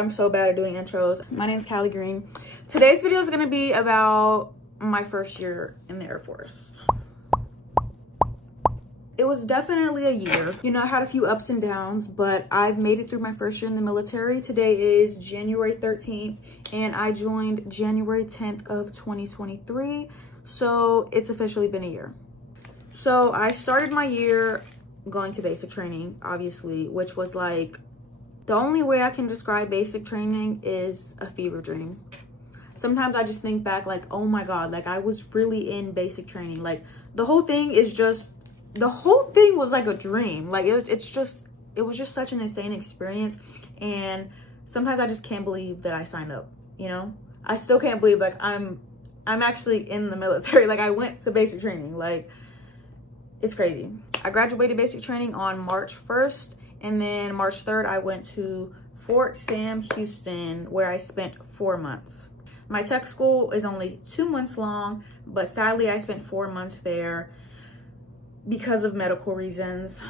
I'm so bad at doing intros. My name is Callie Green. Today's video is gonna be about my first year in the Air Force. It was definitely a year. You know, I had a few ups and downs, but I've made it through my first year in the military. Today is January 13th, and I joined January 10th of 2023. So it's officially been a year. So I started my year going to basic training, obviously, which was like, the only way I can describe basic training is a fever dream. Sometimes I just think back like, oh my God, like I was really in basic training. Like the whole thing was like a dream. Like it was just such an insane experience. And sometimes I just can't believe that I signed up, you know? I still can't believe like I'm actually in the military. Like I went to basic training. Like it's crazy. I graduated basic training on March 1st, and then March 3rd, I went to Fort Sam Houston, where I spent 4 months. My tech school is only 2 months long, but sadly I spent 4 months there because of medical reasons.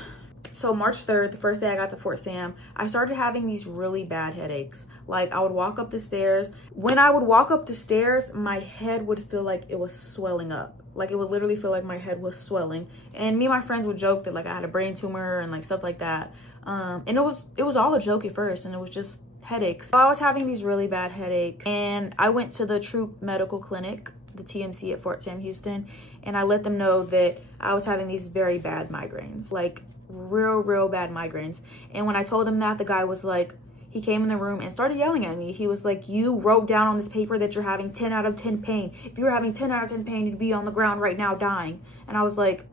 So March 3rd, the first day I got to Fort Sam, I started having these really bad headaches. Like I would walk up the stairs. When I would walk up the stairs, my head would feel like it was swelling up. Like it would literally feel like my head was swelling. And me and my friends would joke that like I had a brain tumor and like stuff like that. And it was all a joke at first, and it was just headaches. So I was having these really bad headaches, and I went to the Troop Medical Clinic, the TMC at Fort Sam Houston, and I let them know that I was having these very bad migraines, like real bad migraines. And when I told him that, the guy was like, he came in the room and started yelling at me. He was like, you wrote down on this paper that you're having 10 out of 10 pain. If you were having 10 out of 10 pain, you'd be on the ground right now dying. And I was like,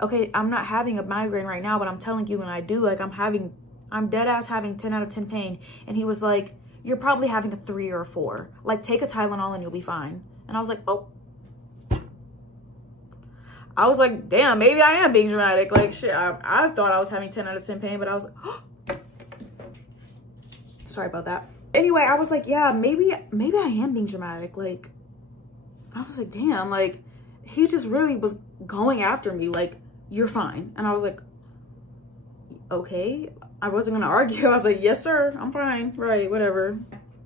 okay, I'm not having a migraine right now, but I'm telling you when I do, like I'm dead ass having 10 out of 10 pain. And he was like, you're probably having a 3 or a 4. Like take a Tylenol and you'll be fine. And I was like, oh. I was like, damn, maybe I am being dramatic. Like shit, I thought I was having 10 out of 10 pain, but I was like, oh. Sorry about that. Anyway, I was like, yeah, maybe I am being dramatic. Like, I was like, damn, like he just really was going after me. Like, you're fine. And I was like, okay. I wasn't gonna argue. I was like, yes, sir, I'm fine. Right, whatever.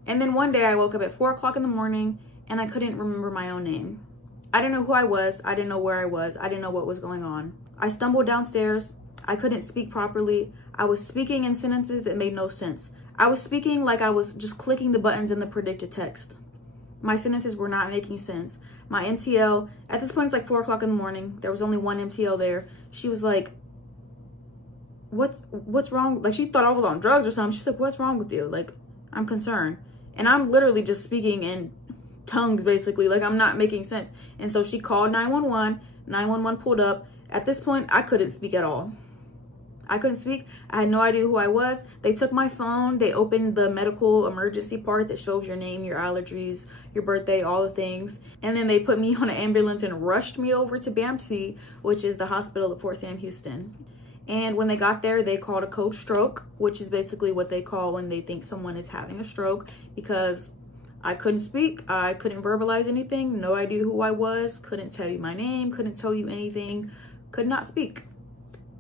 And then one day I woke up at 4 o'clock in the morning and I couldn't remember my own name. I didn't know who I was. I didn't know where I was. I didn't know what was going on. I stumbled downstairs. I couldn't speak properly. I was speaking in sentences that made no sense. I was speaking like I was just clicking the buttons in the predicted text. My sentences were not making sense. My MTL, at this point it's like 4 o'clock in the morning. There was only one MTL there. She was like, what's wrong? Like she thought I was on drugs or something. She's like, what's wrong with you? Like, I'm concerned. And I'm literally just speaking in tongues basically. Like I'm not making sense. And so she called 911. 911 pulled up. At this point, I couldn't speak at all. I couldn't speak. I had no idea who I was. They took my phone. They opened the medical emergency part that shows your name, your allergies, your birthday, all the things. And then they put me on an ambulance and rushed me over to BAMC, which is the hospital at Fort Sam Houston. And when they got there, they called a Cach Stroke, which is basically what they call when they think someone is having a stroke, because I couldn't speak. I couldn't verbalize anything. No idea who I was. Couldn't tell you my name. Couldn't tell you anything. Could not speak.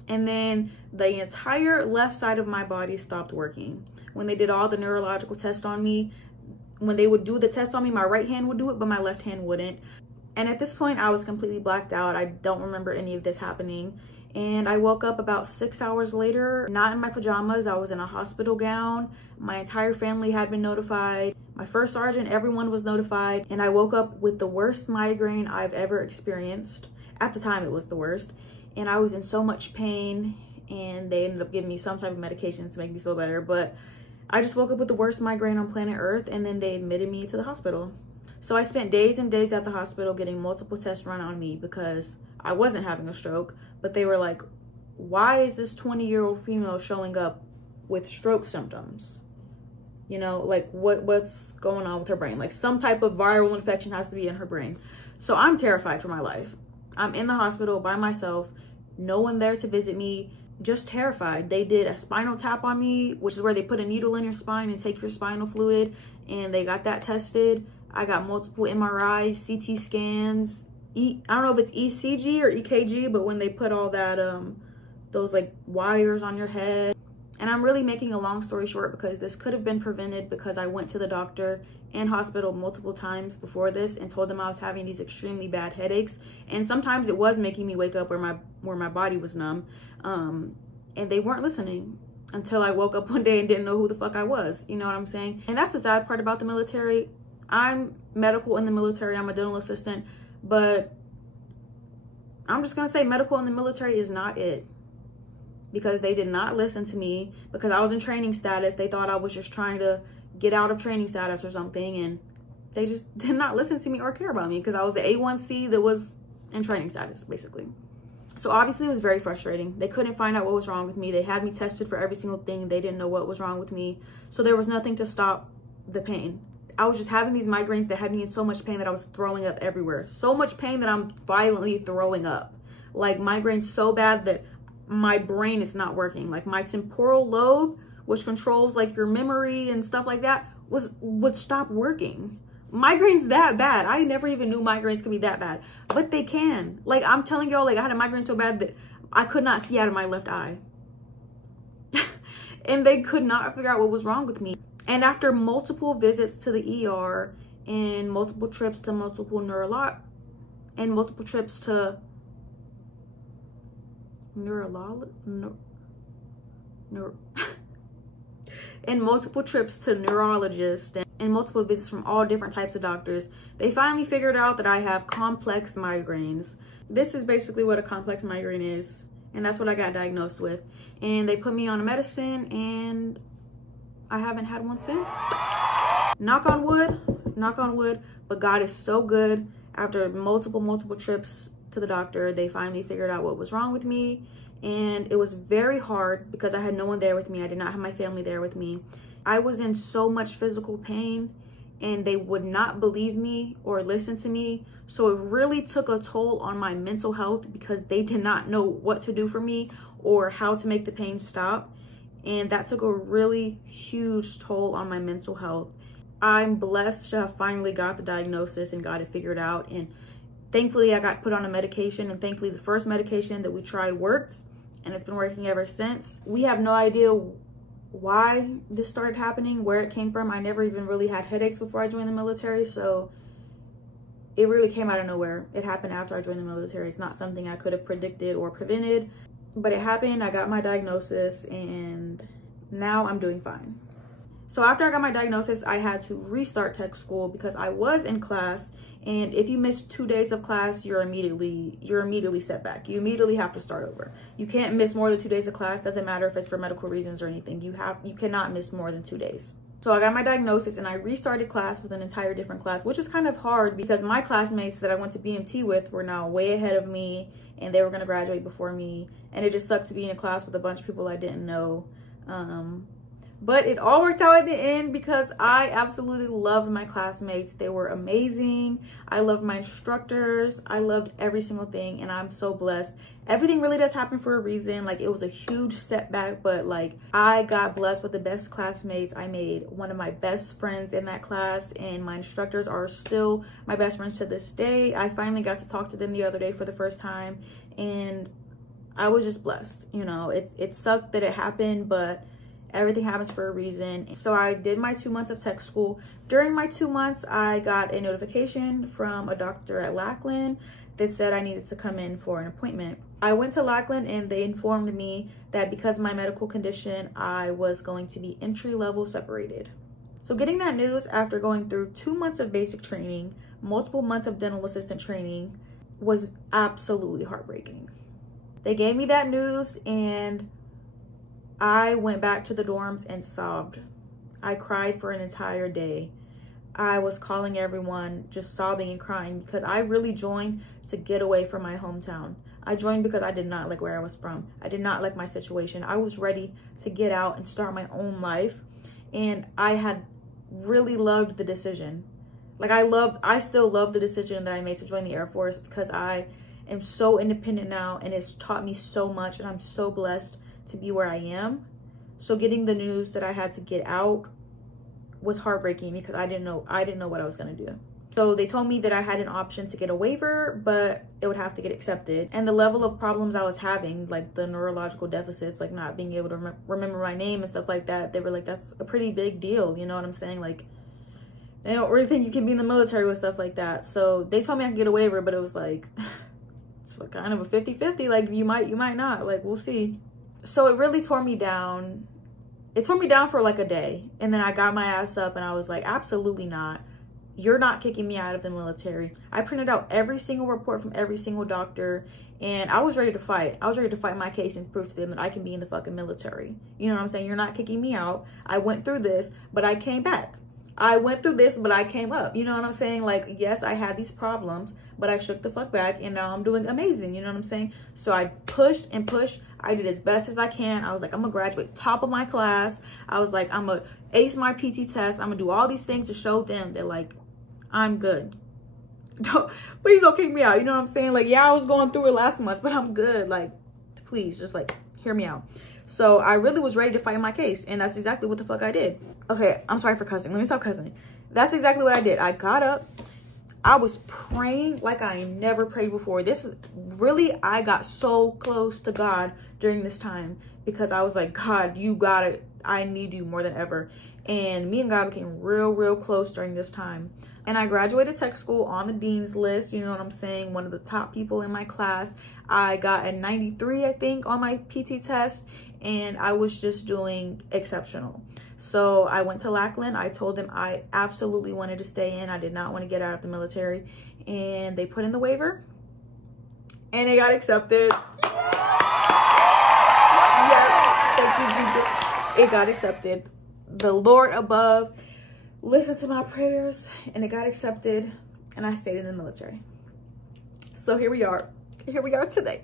And then the entire left side of my body stopped working. When they did all the neurological tests on me, when they would do the test on me, my right hand would do it, but my left hand wouldn't. And at this point, I was completely blacked out. I don't remember any of this happening. And I woke up about 6 hours later, not in my pajamas. I was in a hospital gown. My entire family had been notified. My first sergeant, everyone was notified. And I woke up with the worst migraine I've ever experienced. At the time, it was the worst. And I was in so much pain, and they ended up giving me some type of medication to make me feel better. But I just woke up with the worst migraine on planet Earth, and then they admitted me to the hospital. So I spent days and days at the hospital getting multiple tests run on me because I wasn't having a stroke. But they were like, why is this 20-year-old female showing up with stroke symptoms? You know, like what's going on with her brain? Like some type of viral infection has to be in her brain. So I'm terrified for my life. I'm in the hospital by myself, no one there to visit me, just terrified. They did a spinal tap on me, which is where they put a needle in your spine and take your spinal fluid, and they got that tested. I got multiple MRIs, CT scans, I don't know if it's ECG or EKG, but when they put all that, those like wires on your head. And I'm really making a long story short because this could have been prevented, because I went to the doctor and hospital multiple times before this and told them I was having these extremely bad headaches. And sometimes it was making me wake up where my body was numb. And they weren't listening until I woke up one day and didn't know who the fuck I was. You know what I'm saying? And that's the sad part about the military. I'm medical in the military. I'm a dental assistant, but I'm just gonna say medical in the military is not it, because they did not listen to me. Because I was in training status, they thought I was just trying to get out of training status or something, and they just did not listen to me or care about me because I was an A1C that was in training status, basically. So obviously it was very frustrating. They couldn't find out what was wrong with me. They had me tested for every single thing. They didn't know what was wrong with me. So there was nothing to stop the pain. I was just having these migraines that had me in so much pain that I was throwing up everywhere. So much pain that I'm violently throwing up. Like, migraines so bad that my brain is not working. Like, my temporal lobe, which controls like your memory and stuff like that, would stop working. Migraines that bad. I never even knew migraines could be that bad, but they can. Like, I'm telling y'all, like, I had a migraine so bad that I could not see out of my left eye. And they could not figure out what was wrong with me. And after multiple visits to the ER and multiple trips to multiple and multiple trips to neurologists and multiple visits from all different types of doctors, they finally figured out that I have complex migraines. This is basically what a complex migraine is, and that's what I got diagnosed with. And they put me on a medicine, and I haven't had one since. Knock on wood, but God is so good. After multiple trips to the doctor, they finally figured out what was wrong with me. And it was very hard because I had no one there with me. I did not have my family there with me. I was in so much physical pain, and they would not believe me or listen to me. So it really took a toll on my mental health because they did not know what to do for me or how to make the pain stop. And that took a really huge toll on my mental health. I'm blessed to have finally got the diagnosis and got it figured out. And thankfully I got put on a medication, and thankfully the first medication that we tried worked, and it's been working ever since. We have no idea why this started happening, where it came from. I never even really had headaches before I joined the military, so it really came out of nowhere. It happened after I joined the military. It's not something I could have predicted or prevented, but it happened. I got my diagnosis, and now I'm doing fine. So after I got my diagnosis, I had to restart tech school because I was in class, and if you miss 2 days of class, you're immediately set back. You immediately have to start over. You can't miss more than 2 days of class. Doesn't matter if it's for medical reasons or anything. You cannot miss more than 2 days. So I got my diagnosis, and I restarted class with an entire different class, which was kind of hard because my classmates that I went to BMT with were now way ahead of me, and they were going to graduate before me. And it just sucked to be in a class with a bunch of people I didn't know. But it all worked out at the end because I absolutely loved my classmates. They were amazing. I loved my instructors. I loved every single thing, and I'm so blessed. Everything really does happen for a reason. Like, it was a huge setback, but like, I got blessed with the best classmates. I made one of my best friends in that class, and my instructors are still my best friends to this day. I finally got to talk to them the other day for the first time, and I was just blessed. You know, it sucked that it happened, but everything happens for a reason. So I did my 2 months of tech school. During my 2 months, I got a notification from a doctor at Lackland that said I needed to come in for an appointment. I went to Lackland, and they informed me that because of my medical condition, I was going to be entry-level separated. So getting that news after going through 2 months of basic training, multiple months of dental assistant training, was absolutely heartbreaking. They gave me that news, and I went back to the dorms and sobbed. I cried for an entire day. I was calling everyone, just sobbing and crying, because I really joined to get away from my hometown. I joined because I did not like where I was from. I did not like my situation. I was ready to get out and start my own life. And I had really loved the decision. Like, I still love the decision that I made to join the Air Force because I am so independent now, and it's taught me so much, and I'm so blessed to be where I am. So getting the news that I had to get out was heartbreaking because I didn't know what I was gonna do. So they told me that I had an option to get a waiver, but it would have to get accepted. And the level of problems I was having, like the neurological deficits, like not being able to remember my name and stuff like that, they were like, that's a pretty big deal. You know what I'm saying? Like, they don't really think you can be in the military with stuff like that. So they told me I could get a waiver, but it was like, it's kind of a 50-50. Like, you might not. Like, we'll see. So it really tore me down. It tore me down for like a day. And then I got my ass up and I was like, absolutely not. You're not kicking me out of the military. I printed out every single report from every single doctor, and I was ready to fight. I was ready to fight my case and prove to them that I can be in the fucking military. You know what I'm saying? You're not kicking me out. I went through this, but I came back. I went through this, but I came up. You know what I'm saying? Like, yes, I had these problems, but I shook the fuck back, and now I'm doing amazing. You know what I'm saying? So I pushed and pushed. I did as best as I can. I was like, I'm gonna graduate top of my class. I was like, I'm gonna ace my PT test. I'm gonna do all these things to show them that, like, I'm good. Please don't kick me out. You know what I'm saying? Like, yeah, I was going through it last month, but I'm good. Like, please, just like, hear me out. So I really was ready to fight my case, and that's exactly what the fuck I did. Okay, I'm sorry for cussing. Let me stop cussing. That's exactly what I did. I got up. I was praying like I never prayed before. This is really, I got so close to God during this time because I was like, God, you got it. I need you more than ever. And me and God became real close during this time. And I graduated tech school on the dean's list. You know what I'm saying? One of the top people in my class. I got a 93, I think, on my PT test. And I was just doing exceptional. So I went to Lackland. I told them I absolutely wanted to stay in. I did not want to get out of the military. And they put in the waiver. And it got accepted. Yes, thank you, Jesus. It got accepted. The Lord above listened to my prayers, and it got accepted, and I stayed in the military. So here we are today.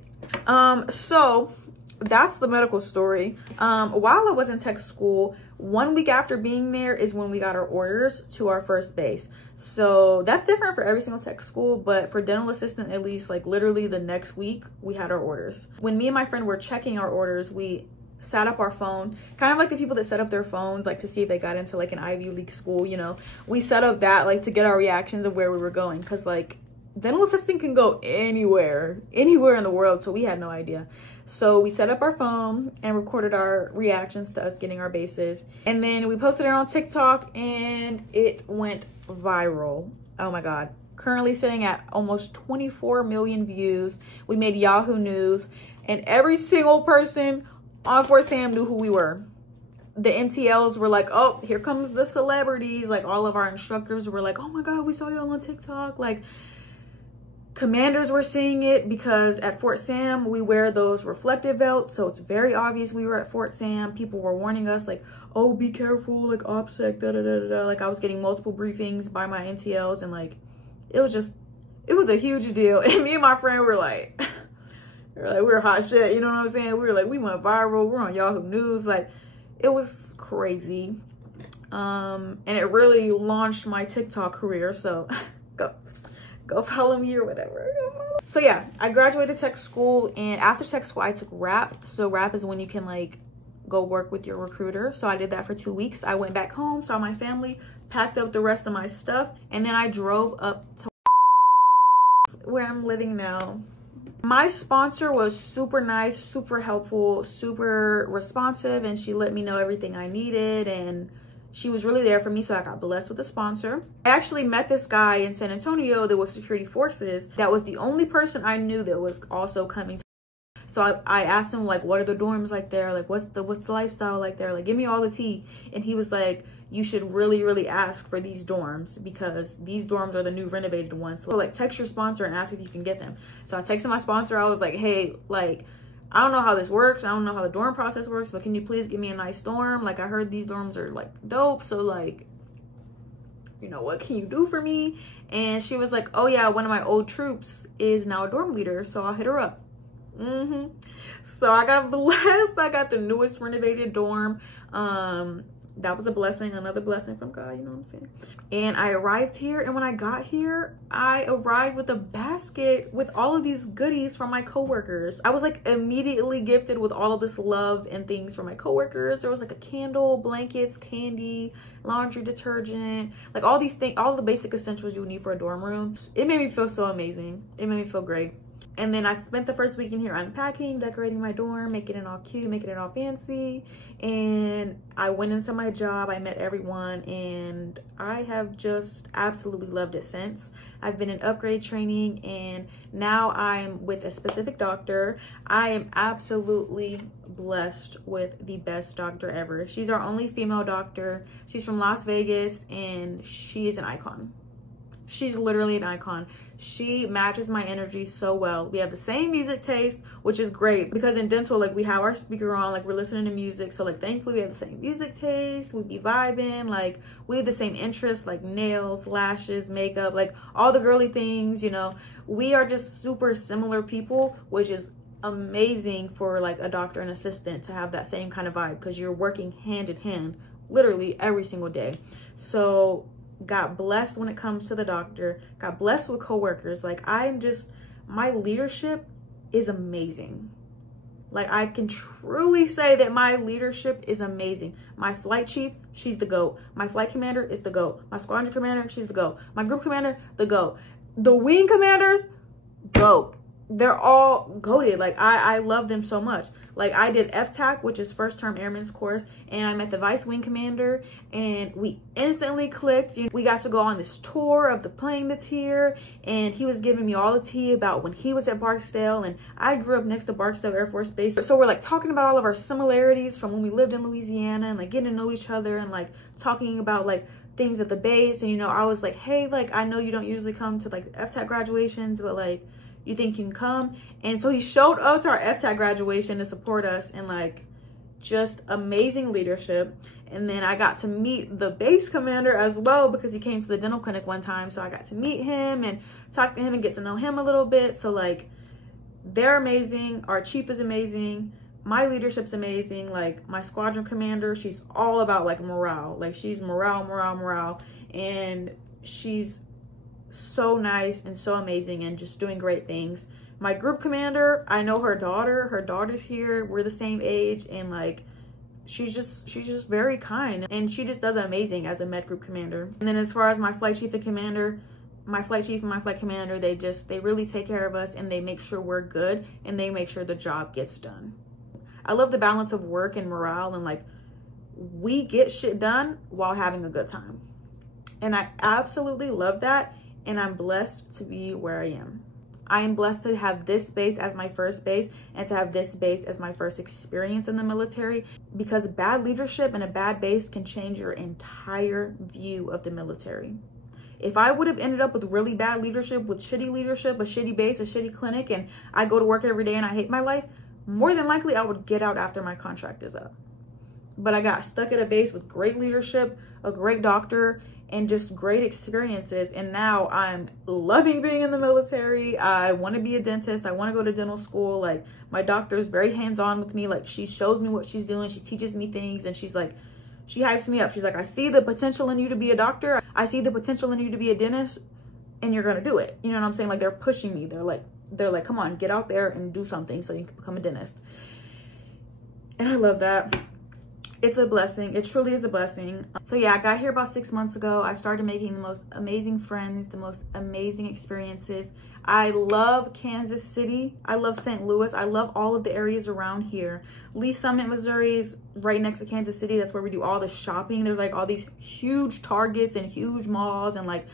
So that's the medical story. While I was in tech school, 1 week after being there is when we got our orders to our first base. So that's different for every single tech school, but for dental assistant, at least, like literally the next week we had our orders. When me and my friend were checking our orders, we sat up our phone, kind of like the people that set up their phones like to see if they got into like an Ivy League school. You know, we set up that like to get our reactions of where we were going, because like dental assisting can go anywhere in the world, so we had no idea. So we set up our phone and recorded our reactions to us getting our bases, and then we posted it on TikTok, and it went viral. Oh my God. Currently sitting at almost 24 million views. We made Yahoo News, and every single person on Fort Sam knew who we were. The NTLs were like, oh, here comes the celebrities. Like, all of our instructors were like, oh my God, we saw y'all on TikTok. Like, commanders were seeing it because at Fort Sam, we wear those reflective belts. So it's very obvious we were at Fort Sam. People were warning us like, oh, be careful, like OPSEC, da-da-da-da-da. Like, I was getting multiple briefings by my NTLs, and like, it was a huge deal. And me and my friend were like, we were hot shit, you know what I'm saying? We were like, we went viral, we're on Yahoo News. Like, it was crazy. And it really launched my TikTok career. So go follow me or whatever. So yeah, I graduated tech school, and after tech school, I took RAP. So RAP is when you can like go work with your recruiter. So I did that for 2 weeks. I went back home, saw my family, packed up the rest of my stuff, and then I drove up to where I'm living now. My sponsor was super nice, super helpful, super responsive, and she let me know everything I needed, and she was really there for me, so I got blessed with a sponsor. I actually met this guy in San Antonio that was security forces. That was the only person I knew that was also coming. So I asked him, like, what are the dorms like there? Like, what's the lifestyle like there? Like, give me all the tea. And he was like, you should really ask for these dorms, because these dorms are the new renovated ones. So like, text your sponsor and ask if you can get them. So I texted my sponsor. I was like, hey, like, I don't know how this works. I don't know how the dorm process works, but can you please give me a nice dorm? Like, I heard these dorms are like dope. So like, you know, what can you do for me? And she was like, oh yeah, one of my old troops is now a dorm leader, so I'll hit her up. So I got blessed. I got the newest renovated dorm. that was a blessing, another blessing from God, you know what I'm saying? And I arrived here, and when I got here, I arrived with a basket with all of these goodies from my coworkers. I was like immediately gifted with all of this love and things from my coworkers. There was like a candle, blankets, candy, laundry detergent, like all these things, all the basic essentials you would need for a dorm room. It made me feel so amazing. It made me feel great. And then I spent the first week in here unpacking, decorating my dorm, making it all cute, making it all fancy. And I went into my job, I met everyone, and I have just absolutely loved it since. I've been in upgrade training, and now I'm with a specific doctor. I am absolutely blessed with the best doctor ever. She's our only female doctor. She's from Las Vegas, and she is an icon. She's literally an icon. She matches my energy so well. We have the same music taste, which is great because in dental, like we have our speaker on, like we're listening to music. So like thankfully we have the same music taste. We be vibing, like we have the same interests, like nails, lashes, makeup, like all the girly things, you know. We are just super similar people, which is amazing for like a doctor and assistant to have that same kind of vibe because you're working hand in hand literally every single day. So got blessed when it comes to the doctor, got blessed with coworkers. Like my leadership is amazing. Like I can truly say that my leadership is amazing. My flight chief, she's the GOAT. My flight commander is the GOAT. My squadron commander, she's the GOAT. My group commander, the GOAT. The wing commanders, GOAT. They're all goated. Like I love them so much. Like I did FTAC, which is first term airman's course, and I met the vice wing commander, and we instantly clicked. You know, we got to go on this tour of the plane that's here, and he was giving me all the tea about when he was at Barksdale, and I grew up next to Barksdale Air Force Base. So we're like talking about all of our similarities from when we lived in Louisiana, and like getting to know each other, and like talking about like things at the base. And you know, I was like, hey, like I know you don't usually come to like FTAC graduations, but like you think you can come? And so he showed up to our FTAC graduation to support us, and like just amazing leadership. And then I got to meet the base commander as well because he came to the dental clinic one time. So I got to meet him and talk to him and get to know him a little bit. So like they're amazing. Our chief is amazing. My leadership's amazing. Like my squadron commander, she's all about like morale. Like she's morale. And she's so nice and so amazing and just doing great things. My group commander, I know her daughter's here, we're the same age, and like she's just very kind, and she just does amazing as a med group commander. And then as far as my flight chief and commander, my flight chief and my flight commander, they really take care of us, and they make sure we're good, and they make sure the job gets done. I love the balance of work and morale, and like we get shit done while having a good time, and I absolutely love that. And I'm blessed to be where I am. I am blessed to have this base as my first base, and to have this base as my first experience in the military, because bad leadership and a bad base can change your entire view of the military. If I would have ended up with really bad leadership, with shitty leadership, a shitty base, a shitty clinic, and I go to work every day and I hate my life, more than likely I would get out after my contract is up. But I got stuck at a base with great leadership, a great doctor, and just great experiences. And now I'm loving being in the military. I want to be a dentist. I want to go to dental school. Like my doctor is very hands-on with me. Like she shows me what she's doing. She teaches me things, and she's like, she hypes me up. She's like, I see the potential in you to be a doctor. I see the potential in you to be a dentist, and you're going to do it. You know what I'm saying? Like they're pushing me. They're like, come on, get out there and do something so you can become a dentist. And I love that. It's a blessing. It truly is a blessing. So yeah, I got here about 6 months ago. I started making the most amazing friends, the most amazing experiences. I love Kansas City. I love St. Louis. I love all of the areas around here. Lee Summit, Missouri is right next to Kansas City. That's where we do all the shopping. There's like all these huge Targets and huge malls, and like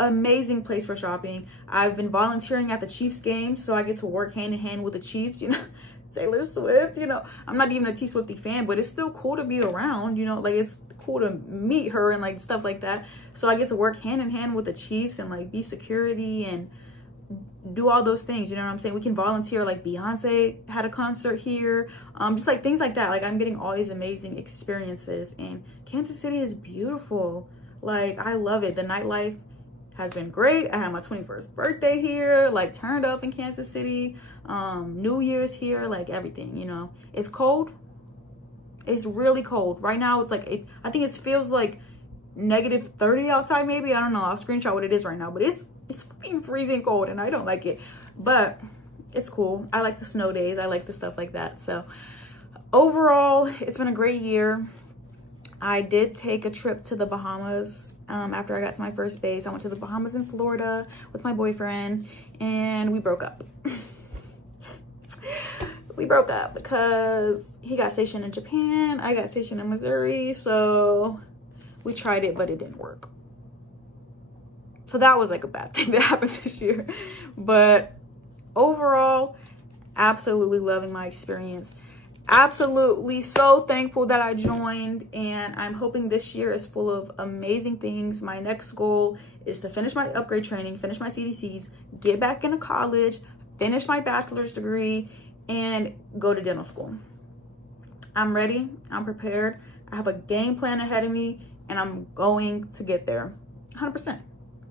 amazing place for shopping. I've been volunteering at the Chiefs games, so I get to work hand in hand with the Chiefs, you know. Taylor Swift, you know, I'm not even a T Swiftie fan, but it's still cool to be around, you know, like it's cool to meet her and like stuff like that. So I get to work hand in hand with the Chiefs and like be security and do all those things, you know what I'm saying? We can volunteer, like Beyonce had a concert here, just like things like that. Like I'm getting all these amazing experiences, and Kansas City is beautiful. Like I love it. The nightlife has been great. I had my 21st birthday here, like turned up in Kansas City. New Year's here, like everything, you know. It's cold. It's really cold. Right now, it's like, I think it feels like -30 outside maybe. I don't know. I'll screenshot what it is right now. But it's fucking freezing cold and I don't like it. But it's cool. I like the snow days. I like the stuff like that. So overall, it's been a great year. I did take a trip to the Bahamas after I got to my first base. I went to the Bahamas in Florida with my boyfriend and we broke up. We broke up because he got stationed in Japan. I got stationed in Missouri. So we tried it, but it didn't work. So that was like a bad thing that happened this year. But overall, absolutely loving my experience. Absolutely so thankful that I joined, and I'm hoping this year is full of amazing things. My next goal is to finish my upgrade training, finish my CDCs, get back into college, finish my bachelor's degree, and go to dental school. I'm ready. I'm prepared. I have a game plan ahead of me, and I'm going to get there 100%.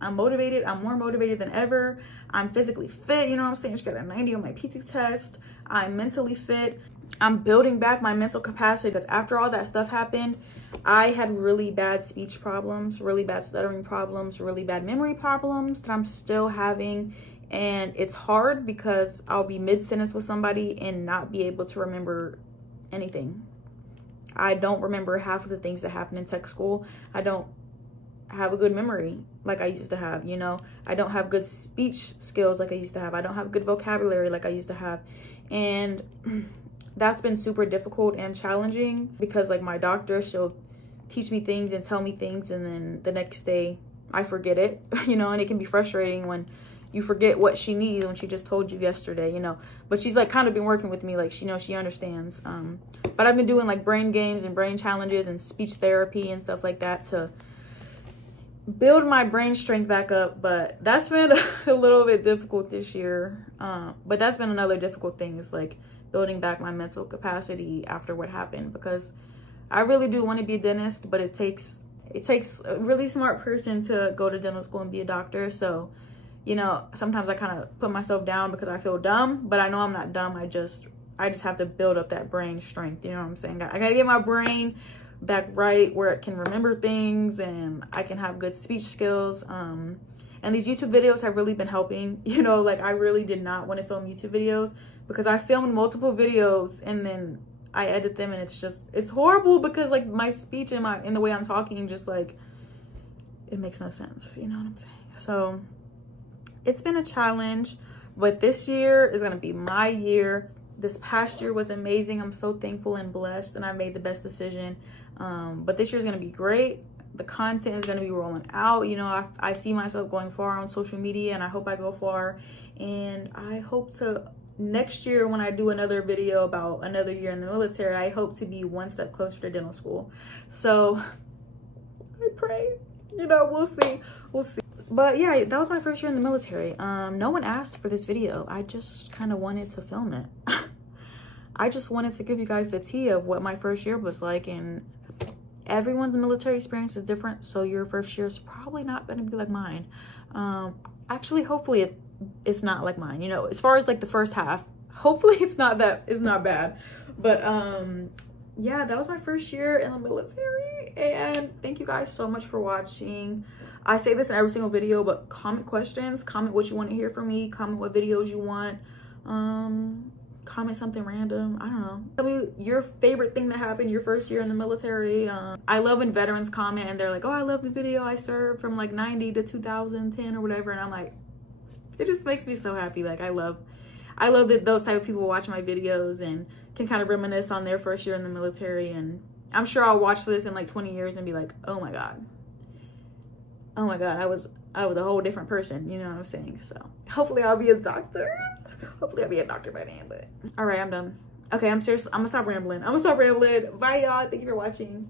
I'm motivated. I'm more motivated than ever. I'm physically fit. You know what I'm saying? I just got a 90 on my PT test. I'm mentally fit. I'm building back my mental capacity because after all that stuff happened, I had really bad speech problems, really bad stuttering problems, really bad memory problems that I'm still having. And it's hard because I'll be mid-sentence with somebody and not be able to remember anything. I don't remember half of the things that happened in tech school. I don't have a good memory like I used to have, you know. I don't have good speech skills like I used to have. I don't have good vocabulary like I used to have. And that's been super difficult and challenging because like my doctor, she'll teach me things and tell me things and then the next day I forget it, you know, and it can be frustrating when you forget what she needs when she just told you yesterday, you know. But she's like kind of been working with me, like she knows, she understands. But I've been doing like brain games and brain challenges and speech therapy and stuff like that to build my brain strength back up. But that's been a little bit difficult this year. But that's been another difficult thing, is like building back my mental capacity after what happened, because I really do want to be a dentist, but it takes a really smart person to go to dental school and be a doctor. So, you know, sometimes I kind of put myself down because I feel dumb, but I know I'm not dumb. I just have to build up that brain strength. You know what I'm saying? I gotta get my brain back right where it can remember things and I can have good speech skills. And these YouTube videos have really been helping. You know, like I really did not want to film YouTube videos because I filmed multiple videos and then I edit them and it's horrible because like my speech and the way I'm talking just like, it makes no sense. You know what I'm saying? So it's been a challenge, but this year is going to be my year. This past year was amazing. I'm so thankful and blessed and I made the best decision. But this year is going to be great. The content is going to be rolling out. You know, I see myself going far on social media and I hope I go far. And I hope to, next year when I do another video about another year in the military, I hope to be one step closer to dental school. So I pray, you know, we'll see. We'll see. But yeah, that was my first year in the military. No one asked for this video. I just kind of wanted to film it. I just wanted to give you guys the tea of what my first year was like, and everyone's military experience is different, so your first year is probably not going to be like mine. Actually, hopefully it's not like mine, you know, as far as like the first half, hopefully it's not bad. But yeah, that was my first year in the military, and thank you guys so much for watching. I say this in every single video, but comment questions, comment what you want to hear from me, comment what videos you want, comment something random. I don't know. Tell me your favorite thing that happened your first year in the military. I love when veterans comment and they're like, oh, I love the video I served from like 90 to 2010 or whatever. And I'm like, it just makes me so happy. Like I love that those type of people watch my videos and can kind of reminisce on their first year in the military. And I'm sure I'll watch this in like 20 years and be like, oh my God, I was a whole different person. You know what I'm saying? So hopefully I'll be a doctor. Hopefully I'll be a doctor by then. But all right, I'm done. Okay, I'm gonna stop rambling. Bye y'all. Thank you for watching.